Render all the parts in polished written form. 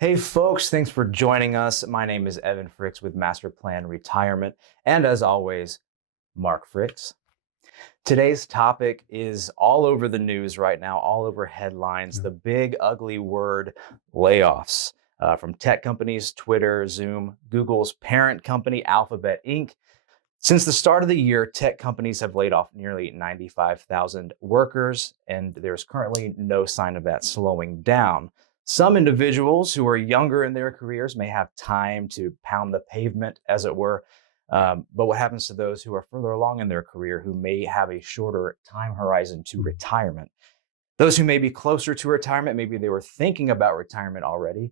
Hey folks, thanks for joining us. My name is Evan Fricks with Master Plan Retirement, and as always, Mark Fricks. Today's topic is all over the news right now, all over headlines, the big ugly word layoffs. From tech companies, Twitter, Zoom, Google's parent company, Alphabet Inc. Since the start of the year, tech companies have laid off nearly 95,000 workers, and there's currently no sign of that slowing down. Some individuals who are younger in their careers may have time to pound the pavement, as it were. But what happens to those who are further along in their career who may have a shorter time horizon to retirement? Those who may be closer to retirement, maybe they were thinking about retirement already,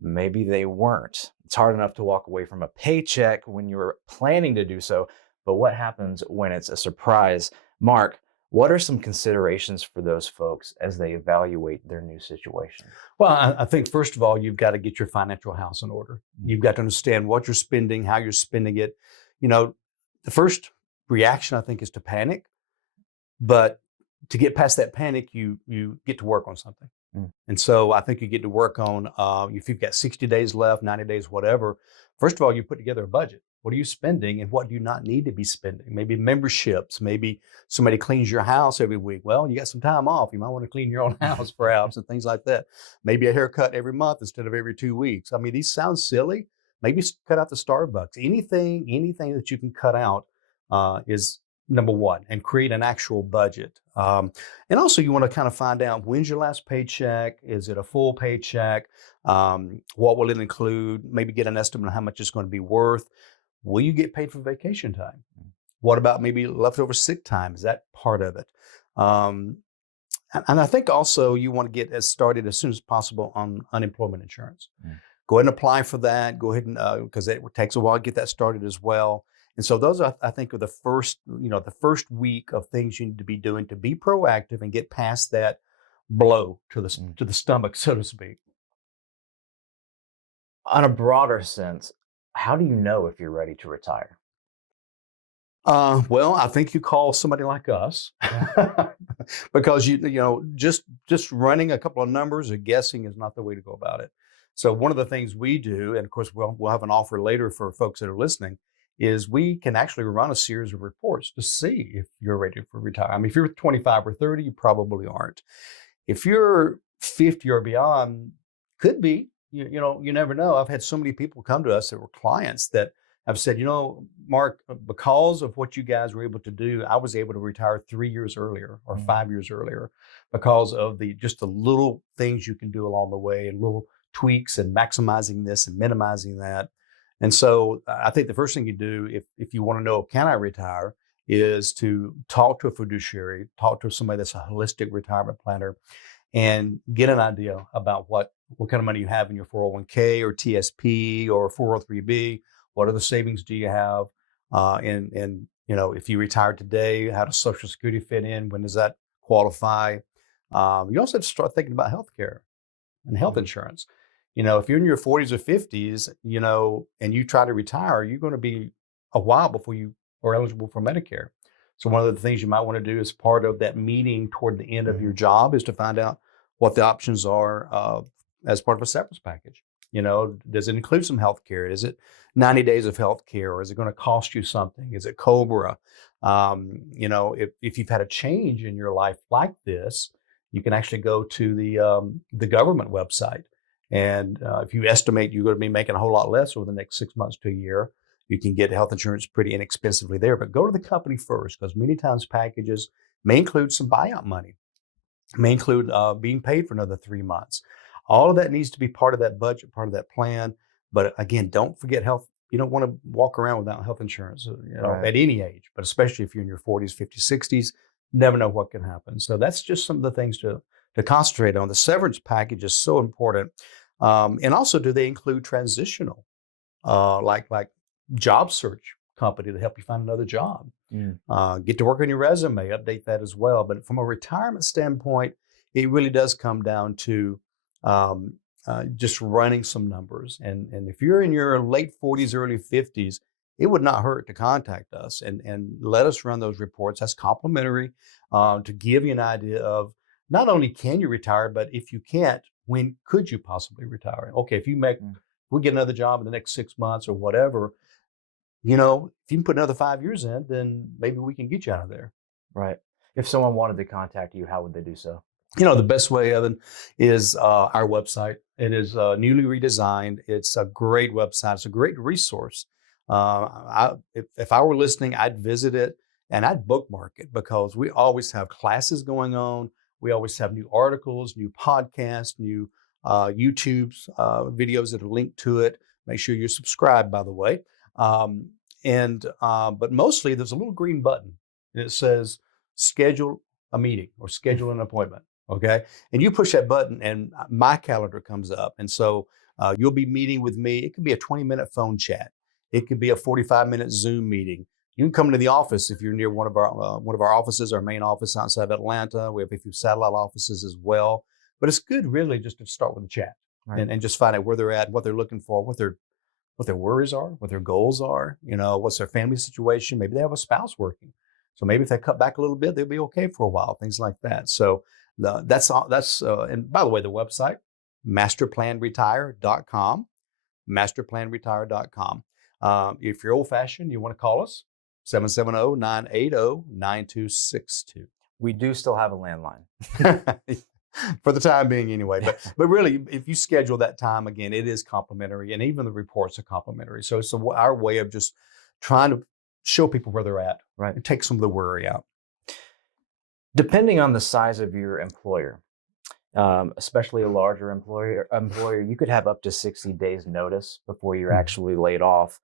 maybe they weren't. It's hard enough to walk away from a paycheck when you're planning to do so, but what happens when it's a surprise? Mark, what are some considerations for those folks as they evaluate their new situation? Well, I think first of all, you've got to get your financial house in order. You've got to understand what you're spending, how you're spending it. The first reaction I think is to panic, but to get past that panic, you get to work on something. And so I think you get to work on, if you've got 60 days left, 90 days, whatever, first of all, you put together a budget. What are you spending and what do you not need to be spending? Maybe memberships, maybe somebody cleans your house every week. Well, you got some time off. You might want to clean your own house perhaps and things like that. Maybe a haircut every month instead of every 2 weeks. I mean, these sound silly. Maybe cut out the Starbucks. Anything that you can cut out is number one, and create an actual budget. And also you want to kind of find out, when's your last paycheck? Is it a full paycheck? What will it include? Maybe get an estimate on how much it's going to be worth. Will you get paid for vacation time? What about maybe leftover sick time? Is that part of it? And I think also you want to get started as soon as possible on unemployment insurance. Go ahead and apply for that. Go ahead and, because it takes a while to get that started as well. And so those are, I think, are the first week of things you need to be doing to be proactive and get past that blow to the stomach, so to speak. On a broader sense, how do you know if you're ready to retire? Well, I think you call somebody like us because just running a couple of numbers or guessing is not the way to go about it. So one of the things we do, and of course we'll have an offer later for folks that are listening, is we can actually run a series of reports to see if you're ready for retirement. I mean, if you're 25 or 30, you probably aren't. If you're 50 or beyond, could be. You never know. I've had so many people come to us that were clients that have said, Mark, because of what you guys were able to do, I was able to retire 3 years earlier or 5 years earlier because of just the little things you can do along the way and little tweaks and maximizing this and minimizing that. And so I think the first thing you do if you want to know, can I retire, is to talk to a fiduciary, talk to somebody that's a holistic retirement planner, and get an idea about what kind of money you have in your 401k or TSP or 403b. What other savings do you have? And if you retire today, how does Social Security fit in? When does that qualify? You also have to start thinking about healthcare and health insurance. If you're in your 40s or 50s, and you try to retire, you're going to be a while before you are eligible for Medicare. So one of the things you might want to do as part of that meeting toward the end of your job is to find out what the options are as part of a severance package. Does it include some health care? Is it 90 days of health care, or is it going to cost you something? Is it COBRA? If you've had a change in your life like this, you can actually go to the government website. And if you estimate you're going to be making a whole lot less over the next 6 months to a year, you can get health insurance pretty inexpensively there. But go to the company first, because many times packages may include some buyout money, may include being paid for another 3 months. All of that needs to be part of that budget, part of that plan. But again, don't forget health. You don't want to walk around without health insurance, Right. at any age, but especially if you're in your 40s, 50s, 60s, never know what can happen. So that's just some of the things to concentrate on. The severance package is so important. And also, do they include transitional, like job search company to help you find another job? Get to work on your resume, update that as well. But from a retirement standpoint, it really does come down to just running some numbers. And if you're in your late 40s, early 50s, it would not hurt to contact us and let us run those reports. That's complimentary, to give you an idea of not only can you retire, but if you can't, when could you possibly retire? Okay, if we get another job in the next 6 months or whatever, if you can put another 5 years in, then maybe we can get you out of there. Right. If someone wanted to contact you, how would they do so? The best way, Evan, is our website. It is newly redesigned. It's a great website. It's a great resource. If I were listening, I'd visit it and I'd bookmark it because we always have classes going on. We always have new articles, new podcasts, new YouTube videos that are linked to it. Make sure you're subscribed, by the way. But mostly there's a little green button and it says schedule a meeting or schedule an appointment. Okay. And you push that button and my calendar comes up. And so you'll be meeting with me. It could be a 20-minute phone chat. It could be a 45-minute Zoom meeting. You can come into the office if you're near one of our offices, our main office outside of Atlanta. We have a few satellite offices as well. But it's good really just to start with a chat and just find out where they're at, what they're looking for, what their worries are, what their goals are, what's their family situation. Maybe they have a spouse working. So maybe if they cut back a little bit, they'll be okay for a while, things like that. So that's and by the way, the website, masterplanretire.com, masterplanretire.com. If you're old fashioned, you want to call us, 770-980-9262. We do still have a landline. For the time being anyway. But really, if you schedule that time, again, it is complimentary, and even the reports are complimentary. So it's our way of just trying to show people where they're at, right, and take some of the worry out. Depending on the size of your employer, especially a larger employer, you could have up to 60 days notice before you're actually laid off.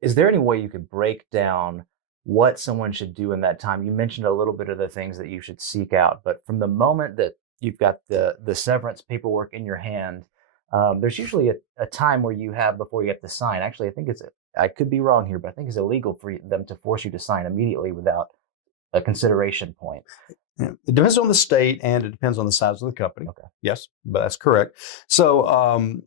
Is there any way you could break down what someone should do in that time? You mentioned a little bit of the things that you should seek out, but from the moment that you've got the severance paperwork in your hand, there's usually a time where you have before you have to sign. Actually, I could be wrong here, but I think it's illegal for them to force you to sign immediately without a consideration point. It depends on the state and it depends on the size of the company. Okay. Yes, but that's correct. So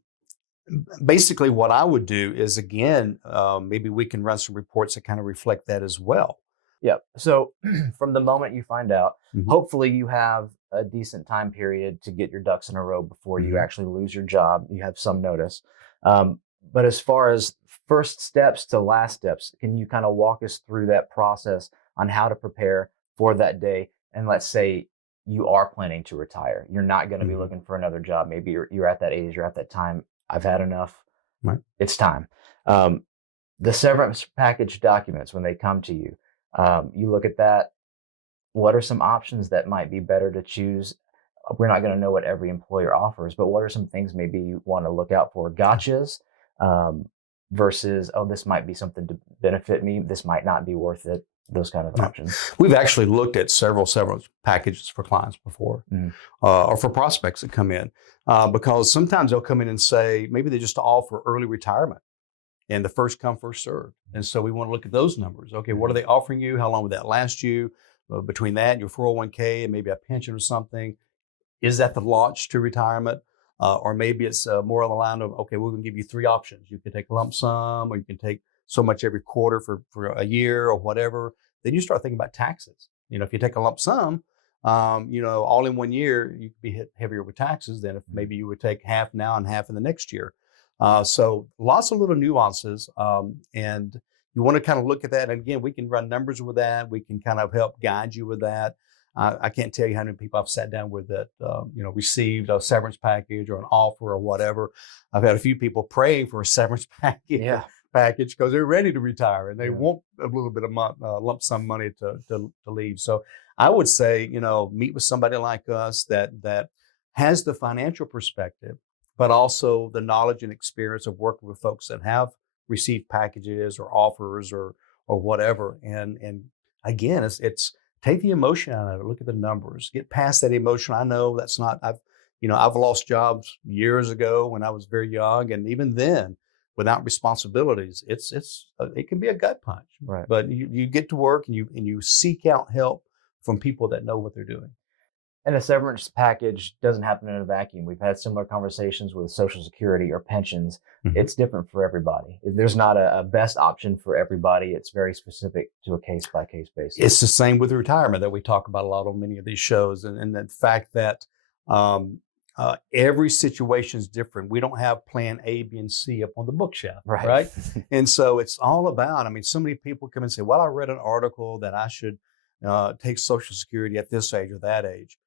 basically what I would do is, again, maybe we can run some reports that kind of reflect that as well. Yeah. So from the moment you find out, hopefully you have a decent time period to get your ducks in a row before you actually lose your job. You have some notice. But as far as first steps to last steps, can you kind of walk us through that process on how to prepare for that day? And let's say you are planning to retire. You're not going to be looking for another job. Maybe you're at that age, you're at that time. I've had enough. Right. It's time. The severance package documents, when they come to you, you look at that. What are some options that might be better to choose? We're not going to know what every employer offers, but what are some things maybe you want to look out for? Gotchas versus, this might be something to benefit me. This might not be worth it. Those kind of options. We've actually looked at several severance packages for clients before, or for prospects that come in, because sometimes they'll come in and say, maybe they just offer early retirement and the first come, first served. And so we want to look at those numbers. Okay, what are they offering you? How long would that last you? Between that and your 401k and maybe a pension or something, is that the launch to retirement? Or maybe it's more on the line of, okay, we're going to give you 3 options. You can take a lump sum, or you can take so much every quarter for a year or whatever. Then you start thinking about taxes. If you take a lump sum, all in 1 year, you could be hit heavier with taxes than if maybe you would take half now and half in the next year. So lots of little nuances. And you want to kind of look at that. And again, we can run numbers with that. We can kind of help guide you with that. I can't tell you how many people I've sat down with that, received a severance package or an offer or whatever. I've had a few people praying for a severance package because they're ready to retire and they want a little bit of lump sum money to leave. So I would say, meet with somebody like us that has the financial perspective, but also the knowledge and experience of working with folks that have received packages or offers or whatever. And again, it's take the emotion out of it. Look at the numbers. Get past that emotion. I know that's not. I've lost jobs years ago when I was very young, and even then, without responsibilities, it can be a gut punch. Right. But you get to work and you seek out help from people that know what they're doing. And a severance package doesn't happen in a vacuum. We've had similar conversations with Social Security or pensions. It's different for everybody. There's not a best option for everybody. It's very specific to a case-by-case basis. It's the same with retirement that we talk about a lot on many of these shows. And the fact that every situation is different. We don't have plan A, B, and C up on the bookshelf, Right. right? And so it's all about, I mean, so many people come and say, well, I read an article that I should take Social Security at this age or that age.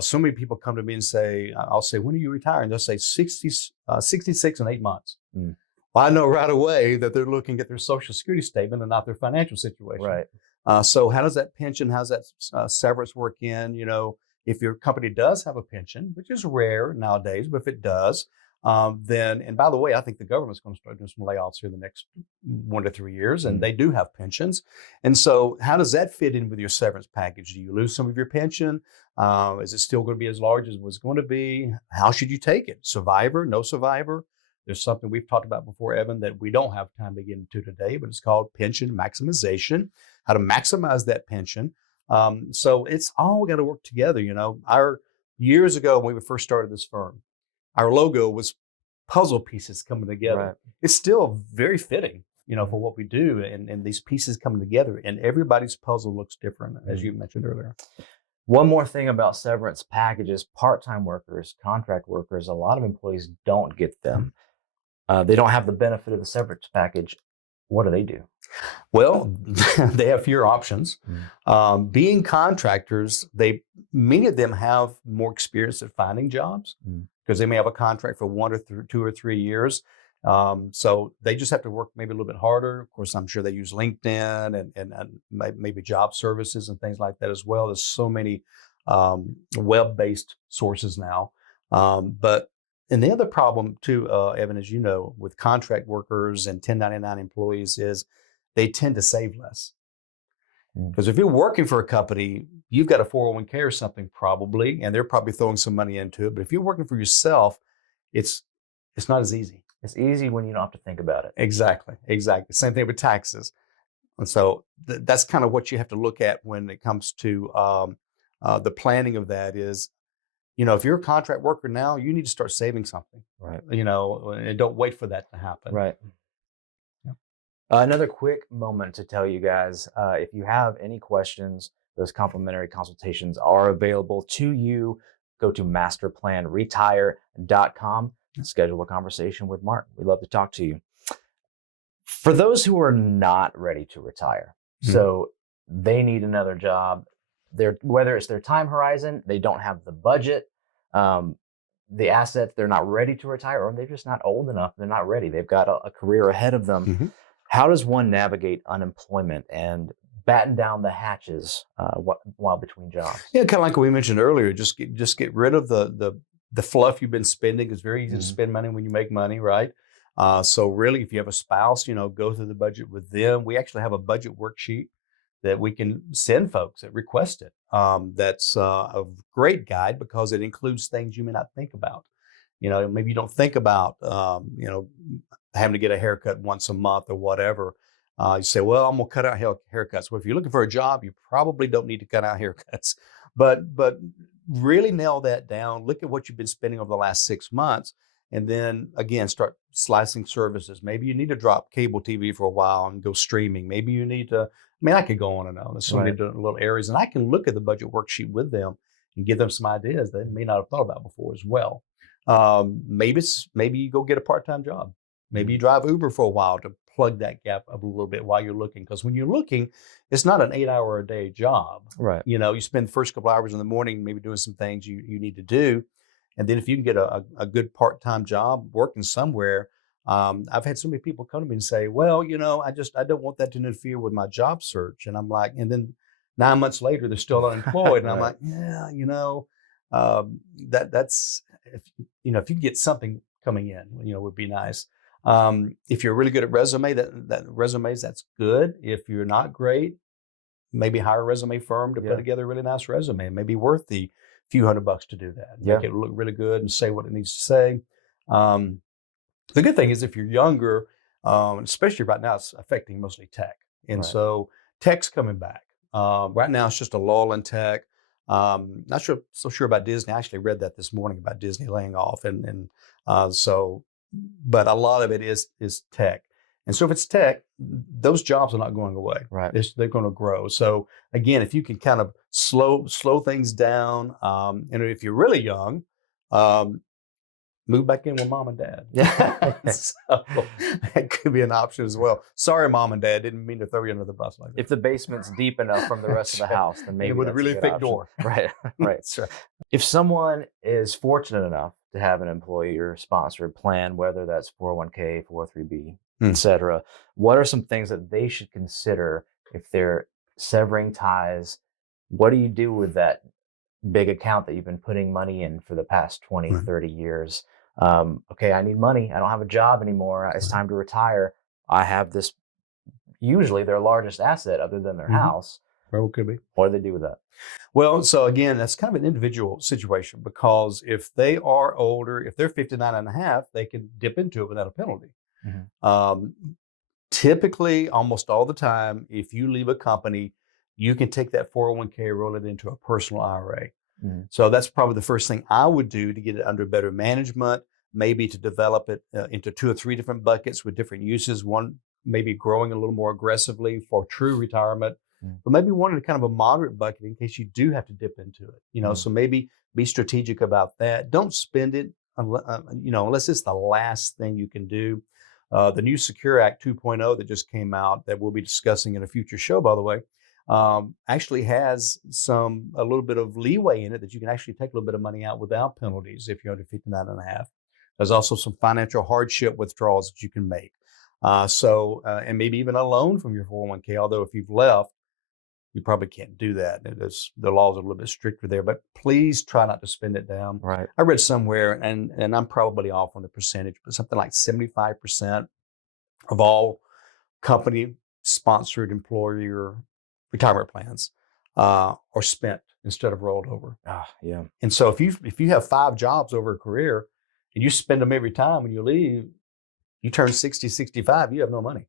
So many people come to me and say, I'll say, when are you retiring? They'll say 66 and 8 months. Mm. Well, I know right away that they're looking at their Social Security statement and not their financial situation. Right. So how does that pension, how's that severance work in? You know, if your company does have a pension, which is rare nowadays, but if it does, then, and by the way, I think the government's going to start doing some layoffs here in the next 1 to 3 years, and they do have pensions. And so how does that fit in with your severance package? Do you lose some of your pension? Is it still going to be as large as it was going to be? How should you take it? Survivor, no survivor? There's something we've talked about before, Evan, that we don't have time to get into today, but it's called pension maximization, how to maximize that pension. So it's all got to work together. You know, years ago when we first started this firm, our logo was puzzle pieces coming together. Right. It's still very fitting, you know, for what we do, and these pieces coming together, and everybody's puzzle looks different, as you mentioned earlier. One more thing about severance packages: part-time workers, contract workers, a lot of employees don't get them. They don't have the benefit of the severance package. What do they do? Well, they have fewer options. Being contractors, many of them have more experience at finding jobs because they may have a contract for 1 or 2 or 3 years. So they just have to work maybe a little bit harder. Of course, I'm sure they use LinkedIn and maybe job services and things like that as well. There's so many web-based sources now. And the other problem too, Evan, as you know, with contract workers and 1099 employees is they tend to save less. Because if you're working for a company, you've got a 401k or something probably, and they're probably throwing some money into it. But if you're working for yourself, it's not as easy. It's easy when you don't have to think about it. Exactly. Same thing with taxes. And so that's kind of what you have to look at when it comes to the planning of that is, you know, if you're a contract worker now, you need to start saving something, Right? You know, and don't wait for that to happen. Right. Yeah. Another quick moment to tell you guys, if you have any questions, those complimentary consultations are available to you. Go to masterplanretire.com and schedule a conversation with Mark. We'd love to talk to you. For those who are not ready to retire, so they need another job, whether it's their time horizon, they don't have the budget, the assets, they're not ready to retire, or they're just not old enough, they're not ready, they've got a career ahead of them. How does one navigate unemployment and batten down the hatches while between jobs? Yeah, kind of like we mentioned earlier, just get rid of the fluff you've been spending. It's very easy to spend money when you make money, right? So really, if you have a spouse, you know, go through the budget with them. We actually have a budget worksheet that we can send folks that request it. That's a great guide because it includes things you may not think about. You know, maybe you don't think about, you know, having to get a haircut once a month or whatever. You say, well, I'm going to cut out haircuts. Well, if you're looking for a job, you probably don't need to cut out haircuts. But really nail that down. Look at what you've been spending over the last 6 months. And then, again, start slicing services. Maybe you need to drop cable TV for a while and go streaming. Maybe you need to, I mean, I could go on and on. There's so many little areas. And I can look at the budget worksheet with them and give them some ideas they may not have thought about before as well. Maybe you go get a part-time job. Maybe you drive Uber for a while to plug that gap up a little bit while you're looking. Because when you're looking, it's not an 8-hour-a-day job. Right. You know, you spend the first couple hours in the morning maybe doing some things you need to do. And then if you can get a good part-time job working somewhere, I've had so many people come to me and say, well, you know, I don't want that to interfere with my job search. And I'm like, and then 9 months later, they're still unemployed. And I'm like, yeah, you know, that's, if you can get something coming in, you know, would be nice. If you're really good at resumes, that's good. If you're not great, maybe hire a resume firm to put together a really nice resume. It may be worth the few $100 to do that. Make it look really good and say what it needs to say. The good thing is if you're younger, especially right now, it's affecting mostly tech. And so tech's coming back. Right now, it's just a lull in tech. Not so sure about Disney. I actually read that this morning about Disney laying off. But a lot of it is tech. And so if it's tech, those jobs are not going away. Right. They're going to grow. So again, if you can kind of slow things down, and if you're really young, Move back in with mom and dad. Yeah. So that could be an option as well. Sorry, mom and dad, didn't mean to throw you under the bus like that. If the basement's deep enough from the rest of the house, then maybe with a that's really good thick option. door. Right, right. That's right. If someone is fortunate enough to have an employer-sponsored plan, whether that's 401k, 403b, etc., what are some things that they should consider if they're severing ties? What do you do with that big account that you've been putting money in for the past 20, 30 years? Okay, I need money. I don't have a job anymore. It's time to retire. I have this, usually their largest asset other than their house. Well, it could be. What do they do with that? Well, so again, that's kind of an individual situation, because if they are older, if they're 59 and a half, they can dip into it without a penalty. Typically, almost all the time, if you leave a company, you can take that 401k, roll it into a personal IRA. So that's probably the first thing I would do to get it under better management, maybe to develop it into 2 or 3 different buckets with different uses. One maybe growing a little more aggressively for true retirement, but maybe one in kind of a moderate bucket in case you do have to dip into it. So maybe be strategic about that. Don't spend it, unless it's the last thing you can do. The new Secure Act 2.0 that just came out, that we'll be discussing in a future show, by the way, actually has a little bit of leeway in it that you can actually take a little bit of money out without penalties if you're under 59 and a half. There's also some financial hardship withdrawals that you can make. And maybe even a loan from your 401k, although if you've left, you probably can't do that. The laws are a little bit stricter there, but please try not to spend it down. Right. I read somewhere, and I'm probably off on the percentage, but something like 75% of all company-sponsored employer retirement plans are spent instead of rolled over. Yeah. And so if you have 5 jobs over a career and you spend them every time when you leave, you turn 60, 65, you have no money.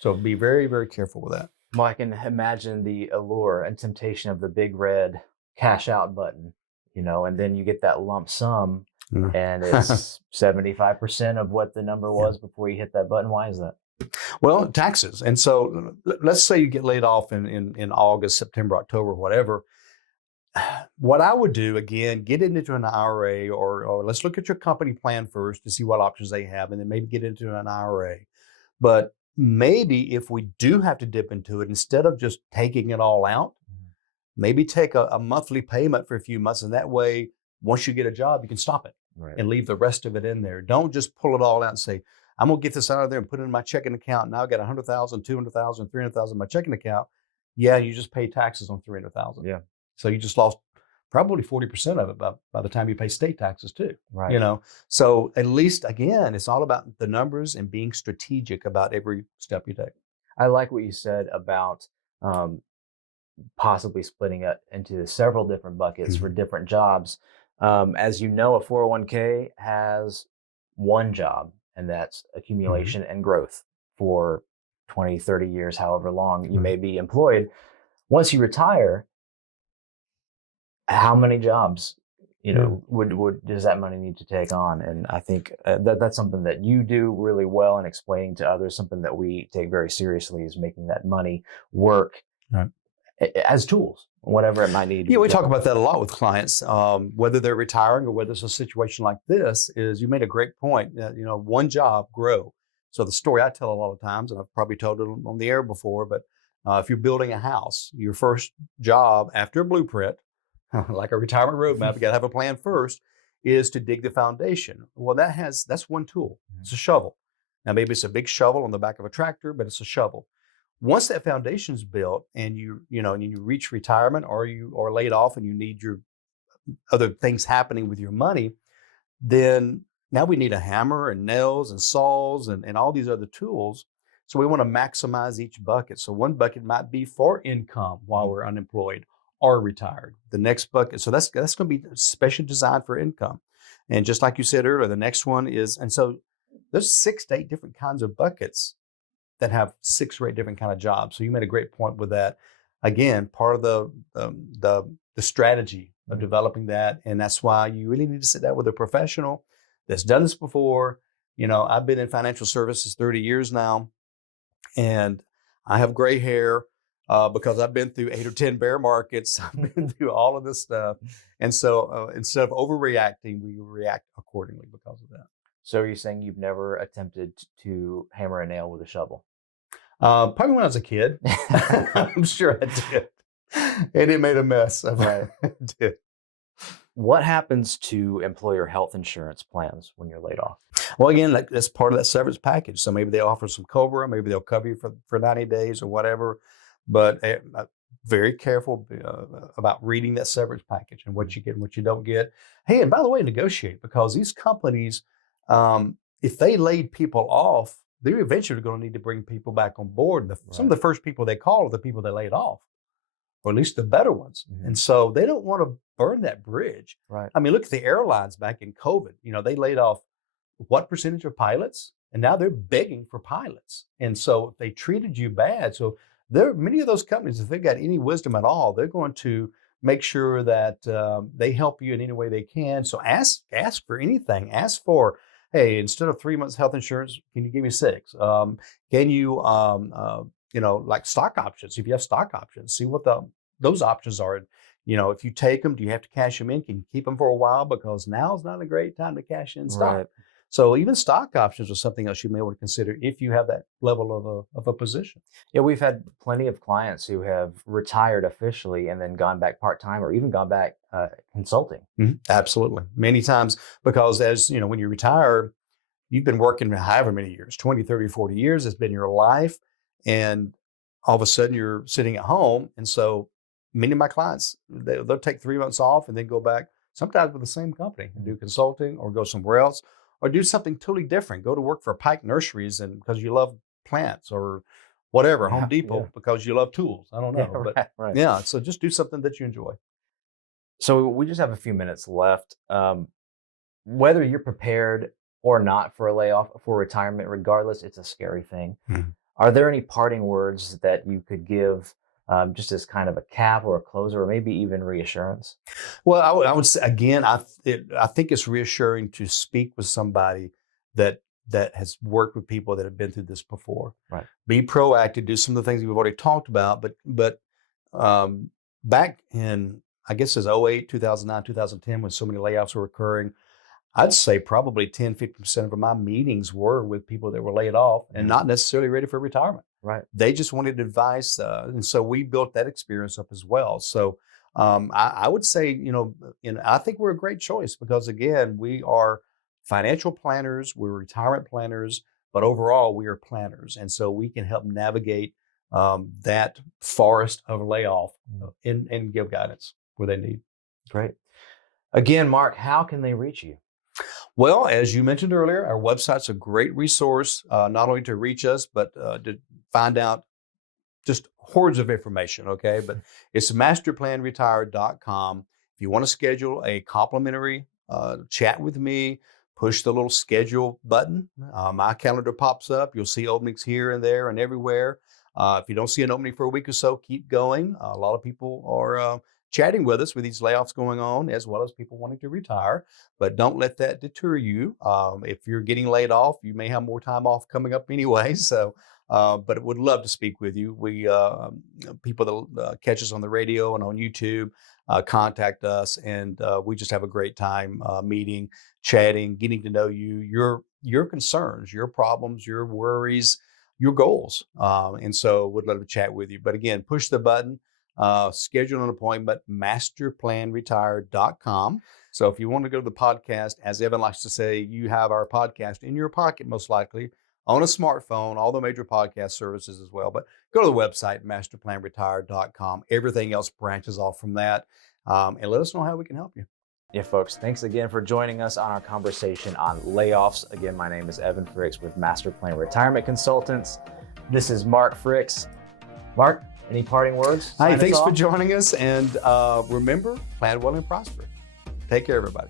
So be very, very careful with that. Well, I can imagine the allure and temptation of the big red cash out button, and then you get that lump sum and it's 75% of what the number was before you hit that button. Why is that? Well, taxes. And so let's say you get laid off in August, September, October, whatever. What I would do, again, get into an IRA, or let's look at your company plan first to see what options they have, and then maybe get into an IRA. But maybe if we do have to dip into it, instead of just taking it all out, maybe take a monthly payment for a few months. And that way, once you get a job, you can stop it and leave the rest of it in there. Don't just pull it all out and say, I'm going to get this out of there and put it in my checking account. Now I've got 100,000, 200,000, 300,000 in my checking account. Yeah, you just pay taxes on 300,000. Yeah. So you just lost probably 40% of it by the time you pay state taxes too. Right. So at least, again, it's all about the numbers and being strategic about every step you take. I like what you said about possibly splitting it into several different buckets for different jobs. As you know, a 401k has one job, and that's accumulation and growth for 20, 30 years, however long you may be employed. Once you retire, how many jobs, does that money need to take on? And I think that's something that you do really well in explaining to others. Something that we take very seriously is making that money work as tools, whatever it might need. Yeah, we talk about that a lot with clients, whether they're retiring or whether it's a situation like this. Is you made a great point. One job, grow. So the story I tell a lot of times, and I've probably told it on the air before, but if you're building a house, your first job after a blueprint, like a retirement roadmap, you got to have a plan first, is to dig the foundation. Well, that's one tool. It's a shovel. Now, maybe it's a big shovel on the back of a tractor, but it's a shovel. Once that foundation's built and you reach retirement, or you are laid off and you need your other things happening with your money, then now we need a hammer and nails and saws and all these other tools. So we want to maximize each bucket. So one bucket might be for income while we're unemployed or retired. The next bucket, so that's going to be specially designed for income. And just like you said earlier, the next one is, and so there's 6 to 8 different kinds of buckets that have 6 or 8 different kind of jobs. So you made a great point with that. Again, part of the strategy of developing that, and that's why you really need to sit down with a professional that's done this before. I've been in financial services 30 years now, and I have gray hair. because I've been through 8 or 10 bear markets. I've been through all of this stuff. And so instead of overreacting, we react accordingly because of that. So are you saying you've never attempted to hammer a nail with a shovel? Probably when I was a kid. I'm sure I did. And it made a mess. Right. I did. What happens to employer health insurance plans when you're laid off? Well, again, like that's part of that severance package. So maybe they offer some COBRA, maybe they'll cover you for 90 days or whatever. But very careful about reading that severance package and what you get and what you don't get. Hey, and by the way, negotiate, because these companies, if they laid people off, they're eventually going to need to bring people back on board. Some of the first people they call are the people they laid off, or at least the better ones. Mm-hmm. And so they don't want to burn that bridge. Right. I mean, look at the airlines back in COVID. They laid off what percentage of pilots? And now they're begging for pilots. And so they treated you bad. So many of those companies, if they've got any wisdom at all, they're going to make sure that they help you in any way they can. So ask for anything. Ask for, hey, instead of 3 months health insurance, can you give me 6? Can you, like stock options? If you have stock options, see what those options are. If you take them, do you have to cash them in? Can you keep them for a while? Because now is not a great time to cash in stock. Right. So even stock options are something else you may want to consider if you have that level of a position. Yeah, we've had plenty of clients who have retired officially and then gone back part-time or even gone back consulting. Mm-hmm. Absolutely. Many times, because as you know, when you retire, you've been working however many years, 20, 30, 40 years, it's been your life. And all of a sudden you're sitting at home. And so many of my clients, they'll take 3 months off and then go back, sometimes with the same company, and do consulting or go somewhere else or do something totally different. Go to work for Pike Nurseries and because you love plants, or whatever, Home Depot because you love tools. I don't know. Yeah, right. Yeah, so just do something that you enjoy. So we just have a few minutes left. Whether you're prepared or not for a layoff, for retirement, regardless, it's a scary thing. Mm-hmm. Are there any parting words that you could give just as kind of a cap or a closer, or maybe even reassurance? Well, I would say, again, I think it's reassuring to speak with somebody that has worked with people that have been through this before. Right. Be proactive, do some of the things we've already talked about. But back in, I guess it's 2008, 2009, 2010, when so many layoffs were occurring, I'd say probably 10, 50% of my meetings were with people that were laid off and not necessarily ready for retirement. Right. They just wanted advice. And so we built that experience up as well. So I would say, I think we're a great choice because, again, we are financial planners, we're retirement planners, but overall we are planners. And so we can help navigate that forest of layoff and give guidance where they need. Great. Again, Mark, how can they reach you? Well, as you mentioned earlier, our website's a great resource, not only to reach us, but to find out just hordes of information, okay? But it's masterplanretire.com. If you want to schedule a complimentary chat with me, push the little schedule button. My calendar pops up. You'll see openings here and there and everywhere. If you don't see an opening for a week or so, keep going. A lot of people are chatting with us with these layoffs going on, as well as people wanting to retire. But don't let that deter you. If you're getting laid off, you may have more time off coming up anyway. So, but would love to speak with you. We people that catch us on the radio and on YouTube contact us, and we just have a great time meeting, chatting, getting to know you, your concerns, your problems, your worries, your goals. And so would love to chat with you. But again, push the button. Schedule an appointment, masterplanretire.com. So if you want to go to the podcast, as Evan likes to say, you have our podcast in your pocket, most likely on a smartphone, all the major podcast services as well. But go to the website, masterplanretire.com. Everything else branches off from that. And let us know how we can help you. Yeah, folks, thanks again for joining us on our conversation on layoffs. Again, my name is Evan Fricks with Master Plan Retirement Consultants. This is Mark Fricks. Mark, any parting words? Hey, thanks for joining us. And remember, plan well and prosper. Take care, everybody.